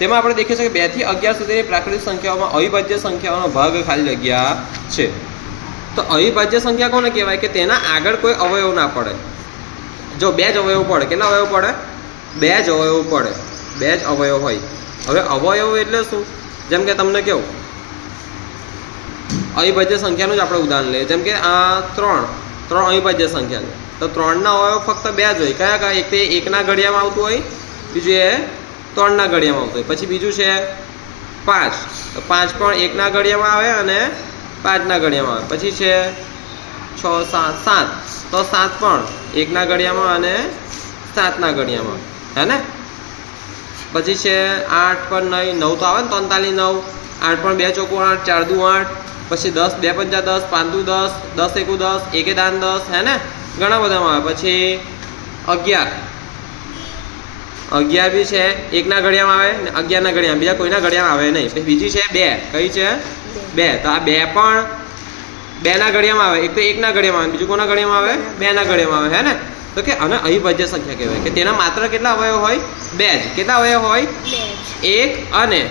તેમાં આપણે દેખીએ છીએ કે 2 થી 11 સુધીની પ્રાકૃતિક સંખ્યાઓમાં અવિભાજ્ય સંખ્યાઓનો ભાગ ખાલી જગ્યા છે. તો અવિભાજ્ય સંખ્યા કોને કહેવાય કે તેના આગળ કોઈ અવયવ ના પડે. જો 2 જ અવયવ પડે, કેટલા અવયવ પડે? 2 જ અવયવ પડે, 2 જ અવયવ હોય. હવે અવયવ એટલે શું? જેમ કે તમને કહું અવિભાજ્ય સંખ્યાનું જ આપણે ઉદાહરણ લઈએ. જેમ કે આ 3 અવિભાજ્ય સંખ્યા છે, તો 3 ના અવયવ ફક્ત 2 જ હોય. કયા કયા? એક તે 1 ના ઘડિયામાં આવતું હોય, બીજું એ 3 ના ઘડિયામાં આવતું હોય. પછી બીજું છે 5, તો 5 પણ 1 ના ઘડિયામાં આવે અને 5 ના ઘડિયામાં આવે. પછી છે 6, 7, તો 7 પણ 1 ના ઘડિયામાં અને 7 ના ઘડિયામાં, હે ને? પછી છે 8 પણ નહીં, 9 તો આવે ને, 43 9, 8 પણ 2 ચોકુ 8, 4 દુ 8, પછી 10 2 પંચા 10, 5 દુ 10, 10 એકુ 10, 1 દાન 10, હે ને? ઘણા બધામાં આવે. પછી 11 બી છે 1 ના ઘડિયામાં આવે ને 11 ના ઘડિયામાં, બીજા કોઈના ઘડિયામાં આવે નહીં. પછી બીજી છે 2, કઈ છે? 2, તો આ 2 પણ 2 ના ઘડિયામાં આવે. એક તો 1 ના ઘડિયામાં આવે, બીજું કોના ઘડિયામાં આવે? 2 ના ઘડિયામાં આવે, હે ને? તો કે આને અવિભાજ્ય સંખ્યા કહેવાય કે તેના માત્ર કેટલા અવયવ હોય? 2 જ. કેટલા અવયવ હોય? 1 અને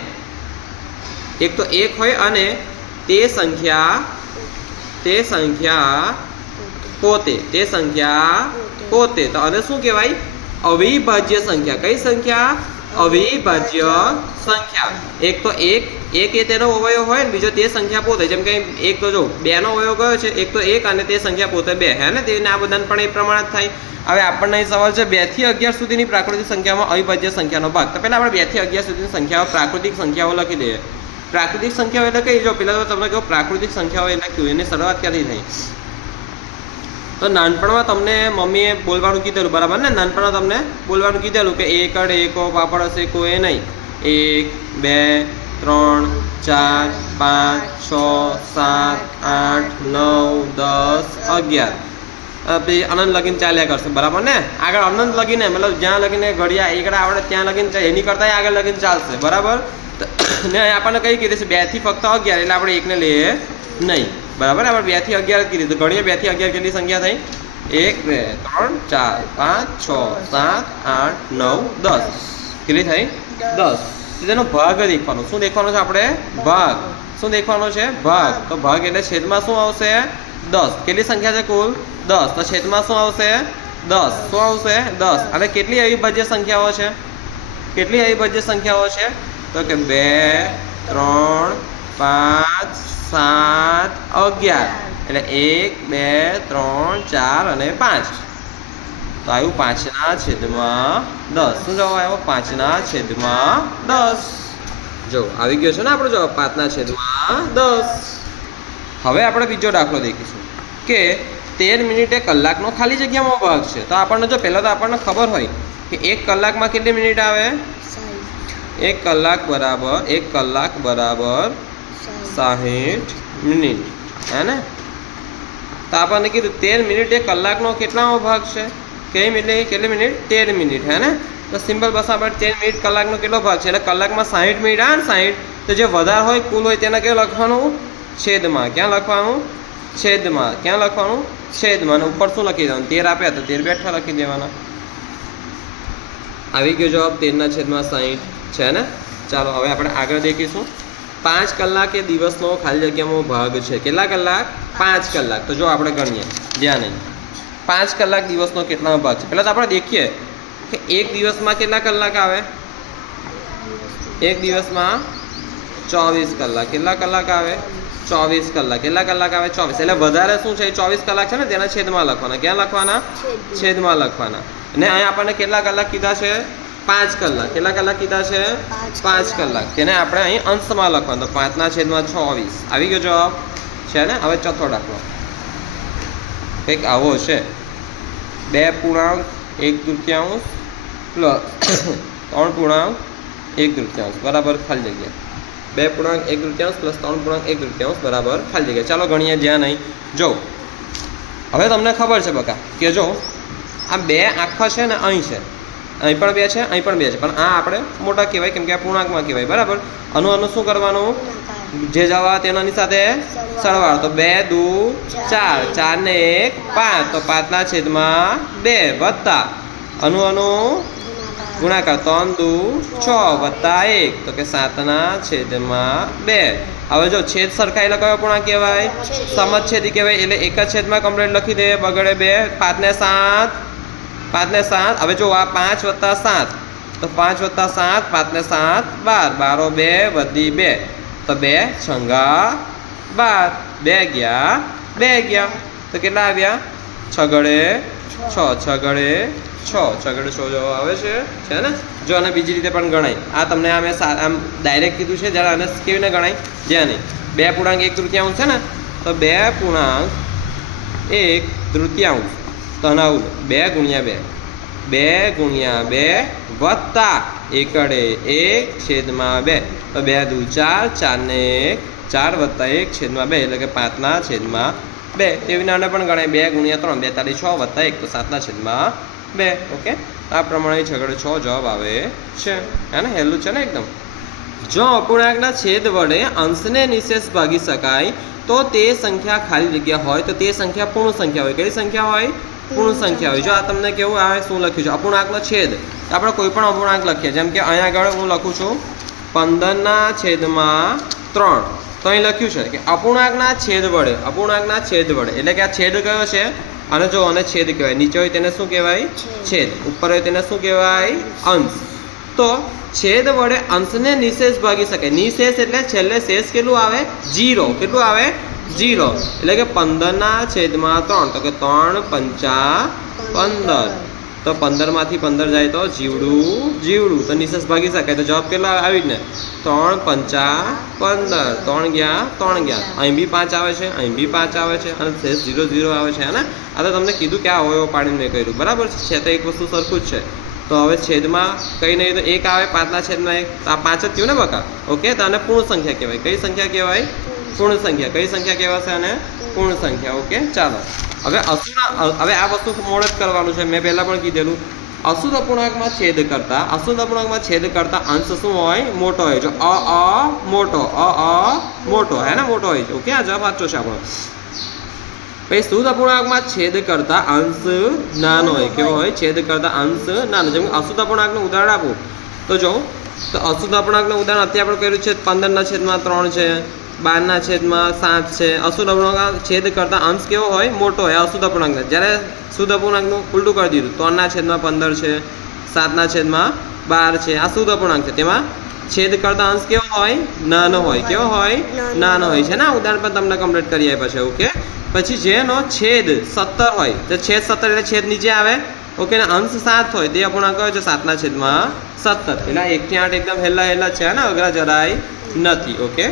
એક તો 1 હોય અને તે સંખ્યા પોતે. તો આને શું કહેવાય? અવિભાજ્ય સંખ્યા. કઈ સંખ્યા? અવિભાજ્ય સંખ્યા. એક તો 1 એ તેનો અવયવ હોય ને બીજો તે સંખ્યા પોતે. જેમ કે એક તો જો 2 નો અવયવ કયો છે? એક તો 1 અને તે સંખ્યા પોતે 2, હે ને? તેને આ બધાને પણ એ પ્રમાણે જ થાય. હવે આપણને અહીં સવાલ છે 2 થી 11 સુધીની પ્રાકૃતિક સંખ્યામાં અવિભાજ્ય સંખ્યાનો ભાગ. તો પહેલા આપણે 2 થી 11 સુધીની સંખ્યાઓ પ્રાકૃતિક સંખ્યાઓ લખી દઈએ. પ્રાકૃતિક સંખ્યાઓ એટલે કઈ? જો પેલા તો તમને કહો પ્રાકૃતિક સંખ્યાઓ એટલે કયું, એની શરૂઆત ક્યાંથી થઈ? તો નાનપણમાં તમને મમ્મીએ બોલવાનું કીધેલું, બરાબર ને? નાનપણમાં તમને બોલવાનું કીધેલું કે એકડ એકો પાપડ હશે કોઈ નહીં. 1 2 3 4 5 6 7 8 9 10 11 અનંત લગીને ચાલ્યા કરશે, બરાબર ને? આગળ અનંત લગીને મતલબ જ્યાં લગીને ઘડિયા એકડા આવડે ત્યાં લગીને, એની કરતાં આગળ લગીને ચાલશે, બરાબર? ને આપણને કઈ કીધું છે 2 થી ફક્ત 11, એટલે આપણે 1 ને લઈએ નહીં, બરાબર? આપણે 2 થી 11 કીધું. તો ઘડીએ 2 થી 11 કેટલી સંખ્યા થઈ? 1 2 3 4 5 6 7 8 9 10. કેટલી થઈ? 10. તેનો ભાગ દેખવાનો. શું દેખવાનો છે આપણે? ભાગ. શું દેખવાનો છે? ભાગ. તો ભાગ એટલે છેદમાં શું આવશે? 10. કેટલી સંખ્યા છે કુલ? 10. તો છેદમાં શું આવશે? 10. શું આવશે? 10. અને કેટલી અવિભાજ્ય સંખ્યાઓ છે? કેટલી અવિભાજ્ય સંખ્યાઓ છે? તો કે 2 3 5 7 11, એટલે 1 2 3 4 અને 5. તો આવ્યું 5 ના છેદમાં 10. શું જવાબ આવ્યો? 5 ના છેદમાં 10. જો આવી ગયો છે ને આપણો જવાબ 5 ના છેદમાં 10. હવે આપણે બીજો દાખલો દેખીશું કે 13 મિનિટે કલાકનો ખાલી જગ્યામાં ભાગ છે. તો આપણને જો પહેલાં તો આપણને ખબર હોય કે 1 કલાકમાં કેટલી મિનિટ આવે? 1 કલાક બરાબર 60 મિનિટ, હે ને? તો આપણને કીધું 13 મિનિટ એ કલાકનો કેટલામો ભાગ છે? કેટલી મિનિટ? 13 મિનિટ, હે ને? તો સિમ્પલ બસ આપણે 13 મિનિટ કલાકનો કેટલો ભાગ છે? એટલે કલાકમાં 60 મિનિટ આવે ને 60, તો જે વધારે હોય કુલ હોય તેને કેવું લખવાનું? છેદમાં. ક્યાં લખવાનું? છેદમાં. ક્યાં લખવાનું? છેદમાં. અને ઉપર શું લખી દેવાનું? 13 આપ્યા તો 13 બેઠા લખી દેવાના. આવી ગયો જવાબ 13 ના છેદમાં 60 છે ને? ચાલો હવે આપણે આગળ દેખીશું. 5 કલાક એ દિવસનો ખાલી જગ્યામાં ભાગ છે. કેટલા કલાક? 5 કલાક. તો જો આપણે ગણીએ, ધ્યાન નહીં. 5 કલાક દિવસનો કેટલાનો ભાગ છે? પહેલાં તો આપણે દેખીએ કે એક દિવસમાં કેટલા કલાક આવે? એક દિવસમાં 24 કલાક. કેટલા કલાક આવે? 24 કલાક. કેટલા કલાક આવે? 24. એટલે વધારે શું છે? 24 કલાક છે ને, તેના છેદમાં લખવાના. ક્યાં લખવાના? છેદમાં લખવાના. અને અહીંયા આપણને કેટલા કલાક કીધા છે? 5 કલાક. કેટલા કલાક કીધા છે? 5 કલાક. તેને આપણે અહીં અંશમાં લખવાનું. તો 5 ના છેદમાં 24. આવી ગયો જવાબ છે ને? હવે ચોથો દાખલો કંઈક આવો છે. 2.1/3 પ્લસ 3.1/3 બરાબર ખાલી જગ્યા. 2.1/3 પ્લસ 3.1/3 બરાબર ખાલી જગ્યા. ચાલો ગણીએ, જ્યાં નહીં. જો હવે તમને ખબર છે બકા કે જો આ 2 આખા છે ને અહીં છે, અહીં પણ 2 છે, અહીં પણ 2 છે, પણ આ આપણે મોટા કહેવાય કેમ કે આ પૂર્ણાંકમાં કહેવાય, બરાબર? આનું શું કરવાનું? જે જવા તેનાની સાથે સરવાળો. તો 2 દુ 4, 4 ને 1 5, તો 5 ના છેદમાં 2 વત્તા આનું ગુણાકાર 3 દુ 6 વત્તા 1 તો કે 7/2. હવે જો છેદ સરખા એટલે કયો પૂર્ણાંક કહેવાય? સમછેદી કહેવાય. એટલે એક જ છેદમાં કમ્પ્લીટ લખી દે, બગડે 2. 5 ને 7, 5 ને 7. હવે જો આ 5 વત્તા 7 તો 5 વત્તા 7, 5 ને 7 12. 12 2 વધી 2 તો 2 છંગા 12. 2 ગયા 2 ગયા તો કેટલા આવ્યા? 6 ગળે 6, 6 ગળે 6, 6 ગળે 6 જવાબ આવે છે ને? જો આને બીજી રીતે પણ ગણાય. આ તમને આ મેં આમ ડાયરેક્ટ કીધું છે, જ્યારે આને કેવી રીતે ગણાય? જ્યાં નહીં 2 પૂર્ણાંક 1 તૃતીયાંશ છે ને, તો 2 પૂર્ણાંક 1 તૃતીયાંશ તનાવું 2 ગુણ્યા 2, 2 ગુણ્યા 2 વત્તા એકડે 1/2. તો 2 દુ 4, 4 ને 1, 4 વત્તા 1/2 એટલે કે 5/2. એવી નાને પણ ગણાય 2 ગુણ્યા 3, 2 તારી 6 વત્તા 1 તો 7/2. ઓકે, આ પ્રમાણે 6 ગળે 6 જવાબ આવે છે. હે ને? હેલું છે ને એકદમ. જો અપૂર્ણાંકના છેદ વડે અંશને નિશેષ ભાગી શકાય તો તે સંખ્યા ખાલી જગ્યા હોય તો તે સંખ્યા પૂર્ણ સંખ્યા હોય. કઈ સંખ્યા હોય? પૂર્ણ સંખ્યા હોય. જો આ તમને કેવું આવે, શું લખ્યું છે? અપૂર્ણાંકનો છેદ. આપણે કોઈ પણ અપૂર્ણાંક લખીએ, જેમ કે અહીંયા આગળ હું લખું છું 15/3. તો અહીં લખ્યું છે કે અપૂર્ણાંકના છેદ વડે, અપૂર્ણાંકના છેદ વડે એટલે કે આ છેદ કયો છે? અને જો આને છેદ કહેવાય. નીચે હોય તેને શું કહેવાય? છેદ. ઉપર હોય તેને શું કહેવાય? અંશ. તો છેદ વડે અંશને નિશેષ ભાગી શકાય. નિશેષ એટલે છેલ્લે શેષ કેટલું આવે? 0. કેટલું આવે? 0. એટલે કે 15/3 તો કે 3 પંચા 15. તો 15 માંથી 15 જાય તો જીવડું જીવડું, તો નિશેષ ભાગી શકાય. તો જવાબ કેટલા આવી જ ને? 3 પંચા 15. 3 ગયા 3 ગયા. અહીં બી 5 આવે છે, અહીં બી 5 આવે છે અને શેષ 0 0 આવે છે. ને આ તો તમને કીધું કે આ અવયવ પાડીને મેં કર્યું, બરાબર છે? તો એક વસ્તુ સરખું જ છે. તો હવે છેદમાં કંઈ નહીં તો 1 આવે, 5/1. તો આ 5 જ થયું ને બકા? ઓકે, તો આને પૂર્ણ સંખ્યા કહેવાય. કઈ સંખ્યા કહેવાય? પૂર્ણ સંખ્યા. કઈ સંખ્યા કહેવાશે આને? પૂર્ણ સંખ્યા. ઓકે, ચાલો. હવે હવે આ વસ્તુ મોડે જ કરવાનું છે. મેં પહેલાં પણ કીધેલું, અશુદ્ધ અપૂર્ણાંકમાં છેદ કરતા અંશ શું હોય? મોટો હોય. જો મોટો મોટો હે ને? મોટો હોય છે. ઓકે, આ જવાબ સાચો છે આપણો. પછી શુદ્ધ અપૂર્ણાંકમાં છેદ કરતા અંશ નાનો હોય. કેવો હોય? છેદ કરતા અંશ નાનો. જેમ કે અશુદ્ધ અપૂર્ણાંકનું ઉદાહરણ આપું તો જો, તો અશુદ્ધ અપૂર્ણાંકનું ઉદાહરણ અત્યારે આપણે કર્યું છે 15/3 છે, 12/7 છે. અશુદ્ધ અપૂર્ણાંક છેદ કરતા અંશ કેવો હોય? મોટો હોય અશુદ્ધ અપૂર્ણાંક. જ્યારે શુદ્ધ અપૂર્ણાંકનું ઉલટું કરી દીધું, 3/15 છે, 7/12 છે. આ શુદ્ધ અપૂર્ણાંક છે, તેમાં છેદ કરતા અંશ કેવો હોય? નાનો હોય. કેવો હોય? નાનો હોય છે ને? આ ઉદાહરણ પણ તમને કમ્પ્લીટ કરી આપ્યા છે. ઓકે, પછી જેનો છેદ 17 હોય તો છેદ 17 એટલે છેદ નીચે આવે. ઓકે, ને અંશ 7 હોય તે અપૂર્ણાંક કયો છે? 7/17. એટલે 1 થી 8 એકદમ હેલા છે ને? અઘરા જરાય નથી. ઓકે.